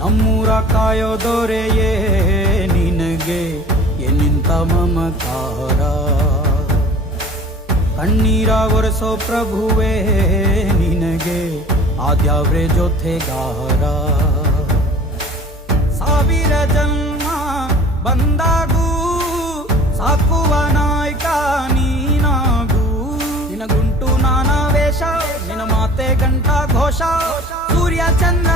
ನಮ್ಮೂರ ಕಾಯೋ ದೊರೆಯೇ ನಿನಗೆ ಎನ್ನಿಂತ ಮಮಕಾರ. ಕಣ್ಣೀರ ಒರೆಸೋ ಪ್ರಭುವೇ ನಿನಗೆ ಆದ್ಯಾವ್ರೆ ಜೊತೆಗಾರ. ಸಾವಿರ ಜನ್ಮ ಬಂದಾಗೂ ಸಾಕುವ ನಾಯಕ ನೀನಾಗೂ. ನಿನಗುಂಟು ನಾನಾ ವೇಷ, ನಿನ್ನ ಮಾತೆ ಗಂಟ ಘೋಷ. ಸೂರ್ಯ ಚಂದ್ರ